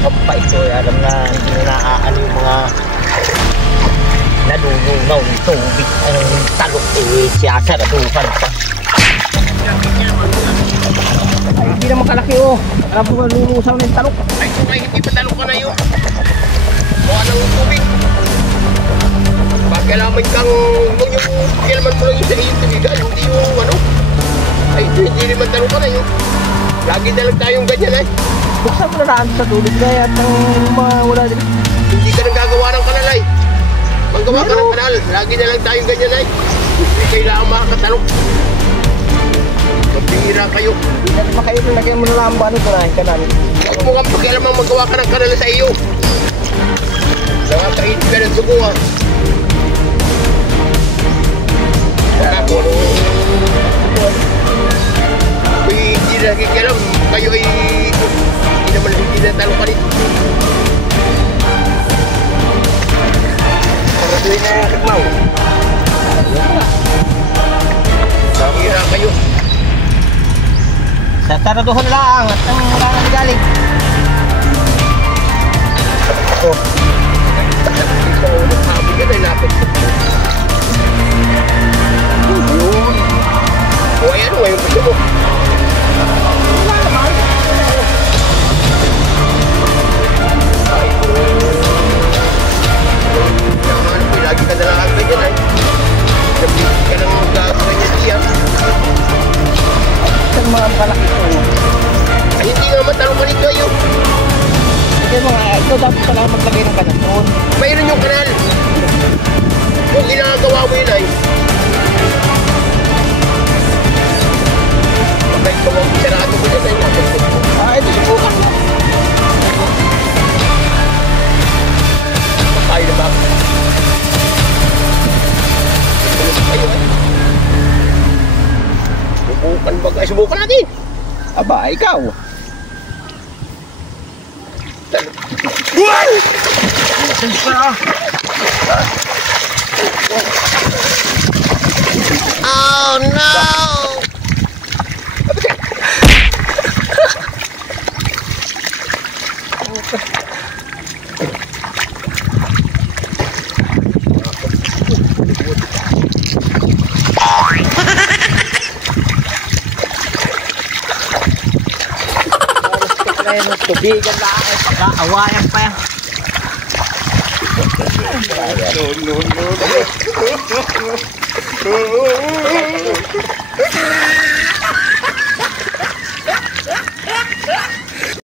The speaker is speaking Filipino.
Sarap pa ito. Alam na hindi na naaano yung mga nadudunaw ng tubig. Anong talok siya saraduhan pa. Ay, hindi naman kalaki oh. Alam mo lulusaw ng talok. Ay, kung ay hindi pa talok ka na yun. O anong tubig. Pagkalaman kang kailaman mo lang yung sa iyong tubigan. Hindi yung ano. Ay, hindi naman talok ka na yun. Lagi na lang tayong ganyan ay. Buksan mo na raan sa tubig kaya at wala din. Hindi ka nang gagawa ng kanal ay. Magawa ka ng kanal. Lagi na lang tayong ganyan ay. Hindi kailangan makakatalok. Magbihira kayo. Hindi na naman kayo nilagyan mo na lang ba ano ito na yung kanal. Huwag mo nga pakialamang magawa ka ng kanal sa iyo. Nakakainit ka ng dugo ah. Wala po ano. Kung hindi na nakikialam, kayo ay hindi naman hindi na talo ka rin. Paraduin na nagmaw. Nakira kayo. Sa saraduhan lang at ang wala nang galing. Oh. Ito, nakabi ka na lapit. Yun. O ayan o, ayun gusto mo. Wala naman. Ay, naman, lagi ka na lang ang ganyan ay. Nabigit ka ng ganyan diyan. Saan mga palaki ito? Ay, hindi nga naman talong manito yun. Hindi mga ito dapat pala maglagay ng kanal doon. Mayroon yung kanal. Kung ginagawa mo yun ay. Bakit ka mo sarado mo dyan ay napagpag mo. Ito subukan mo. Makain na ba? Tulog kayo ay. Subukan ba kayo? Subukan natin. Aba, ikaw. Wow! Oh no! Tubigan na ay pagkaawayan pa yan. No.